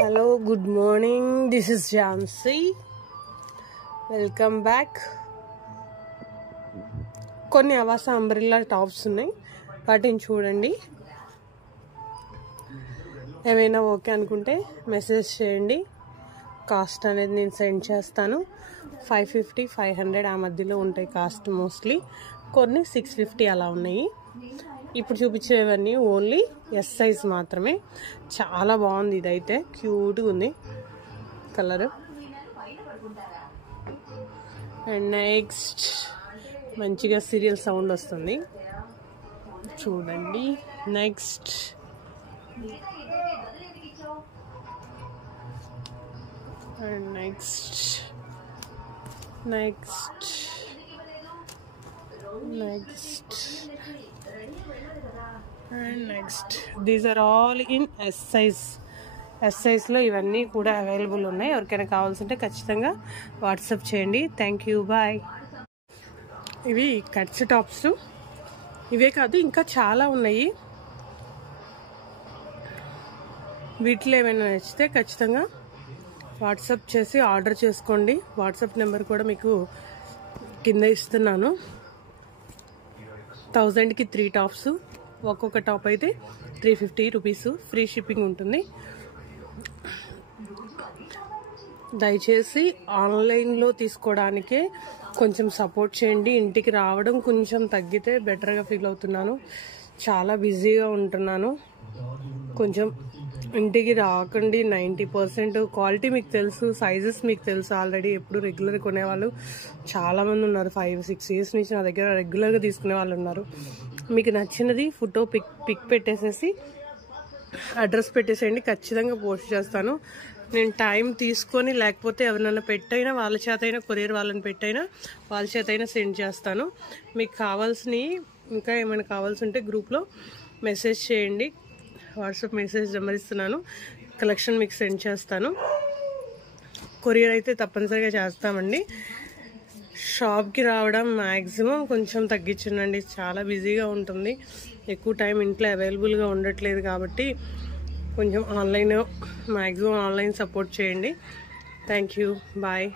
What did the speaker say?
Hello, good morning. This is Jansi. Welcome back. కొన్ని అవాస umbrella tops ఉన్నాయి, వాటిని చూడండి. ఏమైనా ఓకే అనుకుంటే మెసేజ్ చేయండి. కాస్ట్ అనేది నేను సెండ్ చేస్తాను. 550, 500 ఆ మధ్యలో ఉంటాయి కాస్ట్ మోస్ట్లీ. కొన్ని 650 అలా ఉన్నాయి. ఇప్పుడు చూపించేవన్నీ ఓన్లీ ఎస్ సైజ్ మాత్రమే. చాలా బాగుంది, ఇదైతే క్యూట్గా ఉంది కలర్. అండ్ నెక్స్ట్ మంచిగా సీరియల్ సౌండ్ వస్తుంది చూడండి. Next and next next next and next these are all in S size. S సైజ్లో ఇవన్నీ కూడా అవైలబుల్ ఉన్నాయి. ఎవరికైనా కావాల్సింటే ఖచ్చితంగా వాట్సాప్ చేయండి. Thank you, bye. ఇవి కట్స్ టాప్స్. ఇవే కాదు, ఇంకా చాలా ఉన్నాయి. వీటిలో ఏమైనా నచ్చితే ఖచ్చితంగా వాట్సాప్ చేసి ఆర్డర్ చేసుకోండి. వాట్సాప్ నెంబర్ కూడా మీకు కింద ఇస్తున్నాను. 1000కి 3 టాప్స్. ఒక్కొక్క టాప్ అయితే 350 రూపీస్. ఫ్రీ షిప్పింగ్ ఉంటుంది. దయచేసి ఆన్లైన్లో తీసుకోవడానికే కొంచెం సపోర్ట్ చేయండి. ఇంటికి రావడం కొంచెం తగ్గితే బెటర్గా ఫీల్ అవుతున్నాను. చాలా బిజీగా ఉంటున్నాను. కొంచెం ఇంటికి రాకండి. 90% క్వాలిటీ మీకు తెలుసు, సైజెస్ మీకు తెలుసు ఆల్రెడీ. ఎప్పుడు రెగ్యులర్ కొనేవాళ్ళు చాలామంది ఉన్నారు. 5-6 ఇయర్స్ నుంచి నా దగ్గర రెగ్యులర్గా తీసుకునే వాళ్ళు ఉన్నారు. మీకు నచ్చినది ఫోటో పిక్ పెట్టేసేసి అడ్రస్ పెట్టేసేయండి. ఖచ్చితంగా పోస్ట్ చేస్తాను. నేను టైం తీసుకొని, లేకపోతే ఎవరినైనా పెట్టైనా వాళ్ళ చేత అయినా, కొరియర్ వాళ్ళని పెట్టైనా వాళ్ళ చేత అయినా సెండ్ చేస్తాను. మీకు కావాల్సినవి ఇంకా ఏమైనా కావాల్సి ఉంటే గ్రూప్లో మెసేజ్ చేయండి. వాట్సాప్ మెసేజ్ నెంబర్ ఇస్తున్నాను. కలెక్షన్ మీకు సెండ్ చేస్తాను. కొరియర్ అయితే తప్పనిసరిగా చేస్తామండి. షాప్కి రావడం మ్యాక్సిమం కొంచెం తగ్గించండి. చాలా బిజీగా ఉంటుంది. ఎక్కువ టైం ఇంట్లో అవైలబుల్గా ఉండట్లేదు కాబట్టి కొంచెం మ్యాక్సిమం ఆన్లైన్ సపోర్ట్ చేయండి. Thank you, bye.